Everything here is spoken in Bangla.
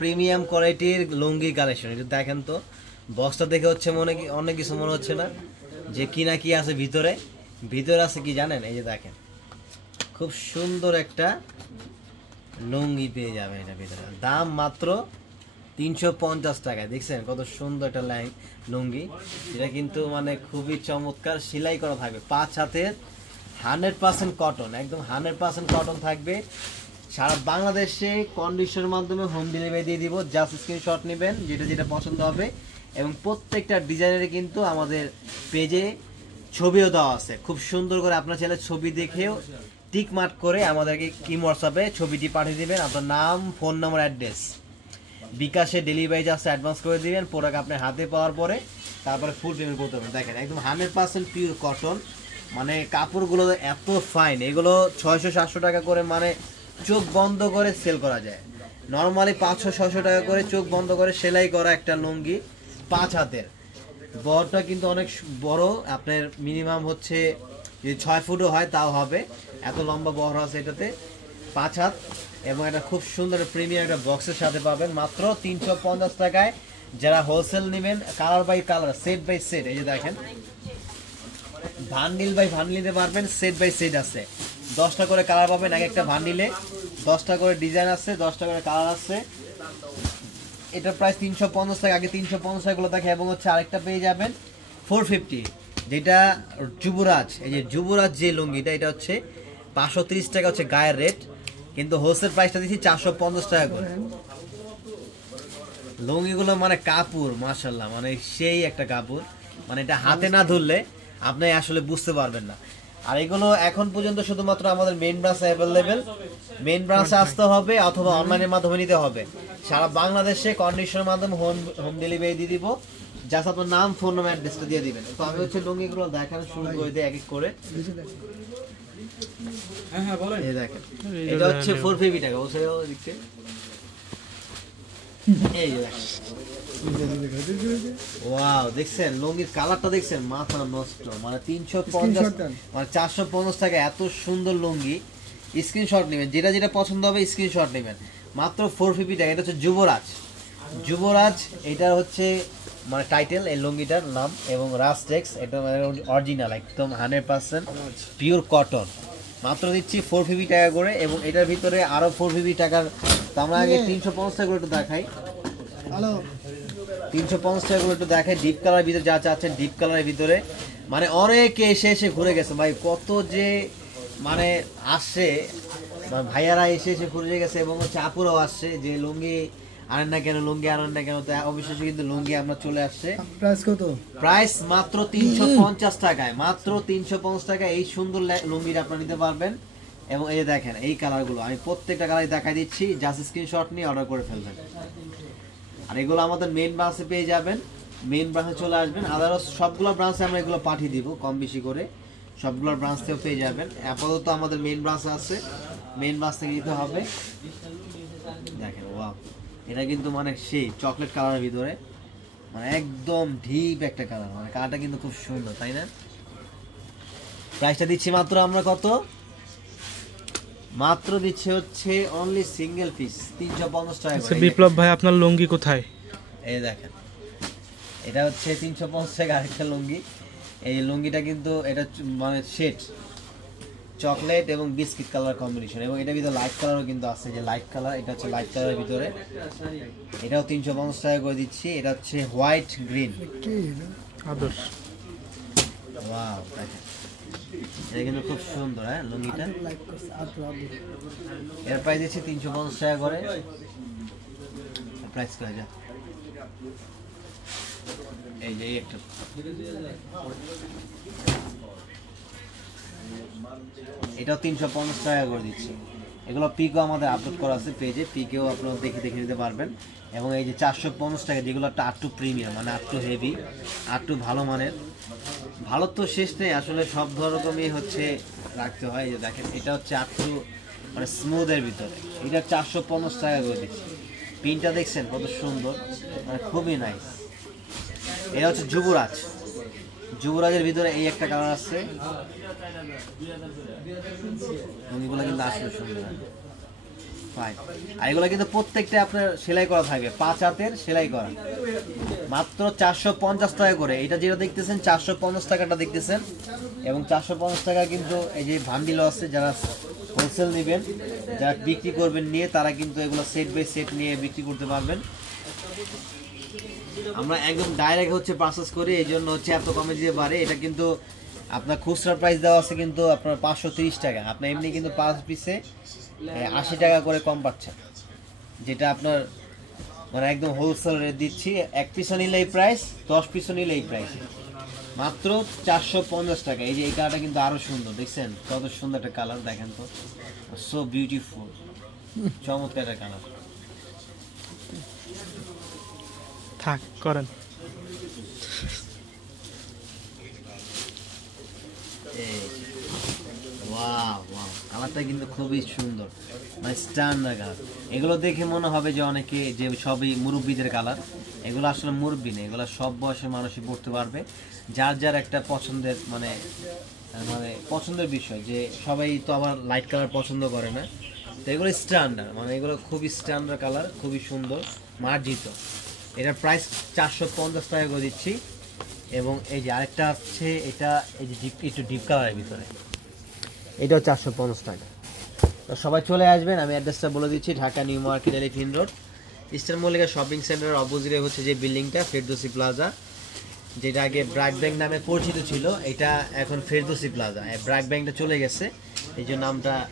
প্রিমিয়াম কোয়ালিটির লুঙ্গি কালেকশন, এটা দেখেন তো। বক্সটা দেখে হচ্ছে অনেক কিছু মনে হচ্ছে না যে কি না কি আছে ভিতরে। ভিতরে আছে কি জানেন? এই যে দেখেন, খুব সুন্দর একটা লুঙ্গি পেয়ে যাবে এটা ভিতরে। দাম মাত্র 350 টাকায়। দেখছেন কত সুন্দর একটা লুঙ্গি। এটা কিন্তু মানে খুবই চমৎকার, সেলাই করা থাকবে, 5 হাতের 100% কটন, একদম 100% কটন থাকবে। সারা বাংলাদেশে কন্ডিশনের মাধ্যমে হোম ডেলিভারি দিয়ে দিব। জাস্ট স্ক্রিনশট নেবেন যেটা যেটা পছন্দ হবে, এবং প্রত্যেকটা ডিজাইনের কিন্তু আমাদের পেজে ছবিও দেওয়া আছে। খুব সুন্দর করে আপনার ছেলে ছবি দেখেও টিক মার্ক করে আমাদেরকে হোয়াটসঅ্যাপে ছবিটি পাঠিয়ে দিবেন, আপনার নাম, ফোন নাম্বার, অ্যাড্রেস। বিকাশে ডেলিভারি জাস্ট অ্যাডভান্স করে দিবেন। প্রোডাক্ট আপনার হাতে পাওয়ার পরে তারপরে ফুল পেমেন্ট করতে হবে। দেখেন একদম 100% পিওর কটন, মানে কাপড়গুলো এত ফাইন। এগুলো 600-700 টাকা করে, মানে চোখ বন্ধ করে সেল করা যায়। নর্মালি 500-600 টাকা করে চোখ বন্ধ করে সেলাই করা একটা লুঙ্গি, 5 হাতের। বড়টা কিন্তু অনেক বড়, আপনার মিনিমাম হচ্ছে যদি 6 ফুটও হয় তাও হবে, এত লম্বা বড় আছে এটাতে, 5 হাত। এবং এটা খুব সুন্দর প্রিমিয়াম একটা বক্সের সাথে পাবেন মাত্র 350 টাকায়। যারা হোলসেল নেবেন, colour by colour, set by set, এই যে দেখেন ভান্ডিল বাই ভান্ডিল নিতে পারবেন, সেট বাই সেট আছে। 10টা করে কালার পাবেন এক একটা ভান্ডিলে, 10টা করে ডিজাইন আছে, 10টা করে কালার আছে। এটার প্রাইস 350 টাকা। আগে 350 টাকাগুলো দেখে, এবং হচ্ছে আরেকটা পেয়ে যাবেন 450, যেটা যুবরাজ। এই যে যুবরাজ যে লুঙ্গিটা, এটা হচ্ছে 530 টাকা হচ্ছে গায়ের রেট, কিন্তু হোলসেল প্রাইসটা দিচ্ছি 450 টাকা করে। লুঙ্গিগুলো মানে কাপড় মাশাআল্লাহ, মানে সেই একটা কাপড়, মানে এটা হাতে না ধরলে আপনি আসলে বুঝতে পারবেন না। আর এগুলো এখন পর্যন্ত শুধুমাত্র আমাদের মেইন ব্রাঞ্চে অ্যাভেলেবেল। মেইন ব্রাঞ্চে আসতে হবে অথবা অনলাইনের মাধ্যমে নিতে হবে। সারা বাংলাদেশে কন্ডিশনের মাধ্যমে হোম ডেলিভারি দিয়ে দিব। জাস্ট আপনার নাম, ফোন নাম্বার, অ্যাড্রেসটা দিয়ে দিবেন। তো আমি হচ্ছে লুঙ্গিগুলো দেখানো শুরু করে দিই এক এক করে। এই দেখেন, এটা হচ্ছে 450 টাকা। বলছে দিকে এই যে দেখেন, ওয়াও, দেখছেন লুঙ্গির কালারটা দেখছেন, মাথা নষ্ট। মানে 350, মানে 450 টাকা এত সুন্দর লুঙ্গি। স্ক্রিনশট নেবেন, যেটা যেটা পছন্দ হবে স্ক্রিনশট নেবেন। মাত্র 450 টাকা। এটা হচ্ছে যুবরাজ। যুবরাজ এটা হচ্ছে মানে টাইটেল এই লুঙ্গিটার নাম, এবং রাস্টেক্স, এটা অরিজিনাল একদম 100% পিওর কটন। মাত্র দিচ্ছি 450 টাকা করে। এবং এটার ভিতরে আরো 450 টাকার। তো আমরা আগে 350 টাকা করে একটু দেখাই। 350 টাকা করে একটু দেখাই। ডিপ কালার ভিতরে যা চাচ্ছেন, ডিপ কালারের ভিতরে, মানে অনেকে এসে ঘুরে গেছে ভাই, কত যে মানে আসছে, ভাইয়ারা এসে ঘুরে গেছে, এবং হচ্ছে আপুরাও আসছে যে লুঙ্গি আনেন না কেন, লুঙ্গি আনেন না কেন। তো অবশ্যই কিন্তু লুঙ্গি আমরা চলে আসছে। প্রাইস কত? প্রাইস মাত্র 350 টাকায়। মাত্র 350 টাকায় এই সুন্দর লুঙ্গিটা আপনারা নিতে পারবেন। এবং এই যে দেখেন এই কালারগুলো, আমি প্রত্যেকটা কালার দেখাই দিচ্ছি, জাস্ট স্ক্রিনশট নিয়ে অর্ডার করে ফেলবেন। আর এগুলো আমাদের মেইন ব্রাঞ্চে পেয়ে যাবেন, মেইন ব্রাঞ্চে চলে আসবেন। আদারস সবগুলো ব্রাঞ্চে আমরা এগুলো পাঠিয়ে দিব কম বেশি করে, সবগুলো ব্রাঞ্চ থেকেও পেয়ে যাবেন। আপাতত আমাদের মেইন ব্রাঞ্চ আছে, মেইন ব্রাঞ্চ থেকে নিতে হবে। দেখেন ওয়াও, এটা কিন্তু মানে সেই চকলেট কালারের ভিতরে, মানে একদম ডিপ একটা কালার, মানে কালারটা কিন্তু খুব সুন্দর, তাই না? প্রাইসটা দিচ্ছি মাত্র আমরা কত? মাত্র দিচ্ছে হচ্ছে অনলি সিঙ্গেল পিস 350 টাকা করে। বিপ্লব ভাই, আপনার লুঙ্গি কোথায়? এই দেখেন, এটা হচ্ছে 350 টাকা আরেকটা লুঙ্গি। এই লুঙ্গিটা কিন্তু এটা মানে শেড চকলেট এবং বিস্কিট কালার কম্বিনেশন, এবং এটা ভিতরে লাইট কালারও কিন্তু আছে, যে লাইট কালার, এটা হচ্ছে লাইট কালারের ভিতরে। এটাও 350 টাকা করে দিচ্ছি। এটা হচ্ছে হোয়াইট গ্রিন আদর্শ। ওয়াও, দেখেন এটা কিন্তু খুব সুন্দর। হ্যাঁ লুঙ্গিটা, এর প্রাইস দিচ্ছি 350 টাকা করে। প্রাইস করে যা এই যে একটা, এটাও 350 টাকা করে দিচ্ছি। এগুলো পিকও আমাদের আপলোড করা আছে পেজে, পিকেও আপনারা দেখে দেখে নিতে পারবেন। এবং এই যে 450 টাকা, যেগুলো একটা আটটু প্রিমিয়াম, মানে আটটু হেভি, আটটু ভালো মানের। ভালো তো শেষ নেই আসলে, সব রকমই হচ্ছে রাখতে হয়। এই যে দেখেন, এটা হচ্ছে আটটু মানে স্মুথের ভিতরে, এটা 450 টাকা করে দিচ্ছি। পিনটা দেখছেন কত সুন্দর, মানে খুবই নাইস। এটা হচ্ছে যুবরাজ। যুবরাজের ভিতরে এই একটা কালার আছে, রঙগুলো কিন্তু আসলে সুন্দর। ফাইন। আর এগুলো কিন্তু প্রত্যেকটা আপনার সেলাই করা থাকবে, 5 হাতের সেলাই করা, মাত্র 450 টাকা করে। এটা যেটা দেখতেছেন 450 টাকাটা দেখতেছেন, এবং 450 টাকা কিন্তু এই যে ভান্ডিল আছে, যারা হোলসেল নেবেন, যারা বিক্রি করবেন নিয়ে, তারা কিন্তু এগুলো সেট বাই সেট নিয়ে বিক্রি করতে পারবেন। আমরা একদম ডাইরেক্ট হচ্ছে পারচেজ করি, এই জন্য হচ্ছে এত কমে দিতে পারে। এটা কিন্তু আপনার খুচরা প্রাইস দেওয়া আছে কিন্তু আপনার 530 টাকা, আপনার এমনি কিন্তু 5 পিসে 80 টাকা করে কম পাচ্ছেন, যেটা আপনার মানে একদম হোলসেল রেট দিচ্ছি। 1 পিসও নিলে এই প্রাইস, 10 পিসও নিলে এই প্রাইস, মাত্র 450 টাকা। এই যে এই কালারটা কিন্তু আরো সুন্দর, দেখছেন কত সুন্দর একটা কালার, দেখেন তো, সো বিউটিফুল, চমৎকার একটা কালার। থাক করেন। কালারটা কিন্তু খুবই সুন্দর, মানে স্ট্যান্ডার্ড কালার। এগুলো দেখে মনে হবে যে অনেকে যে সবই মুরব্বীদের কালার, এগুলো আসলে মুরব্বী নেই, এগুলো সব বয়সের মানুষই পড়তে পারবে, যার যার একটা পছন্দের মানে মানে পছন্দের বিষয়, যে সবাই তো আবার লাইট কালার পছন্দ করে না, তো এগুলো স্ট্যান্ডার্ড, মানে এগুলো খুবই স্ট্যান্ডার্ড কালার, খুবই সুন্দর, মার্জিত। এটার প্রাইস 450 টাকা করে দিচ্ছি। এবং এই যে আরেকটা আছে, এটা এই যে একটু ডিপ কালারের ভিতরে, এটাও 450 টাকা। তো সবাই চলে আসবেন, আমি অ্যাড্রেসটা বলে দিচ্ছি, Dhaka new market, elephant road, eastern Mallika shopping সেন্টারের অপোজিটে হচ্ছে যে বিল্ডিংটা, ফেরদৌসি প্লাজা, যেটা আগে ব্র্যাক ব্যাংক নামে পরিচিত ছিল, এটা এখন ফেরদৌসি প্লাজা। ব্র্যাক ব্যাংকটা চলে গেছে, এই জন্য নামটা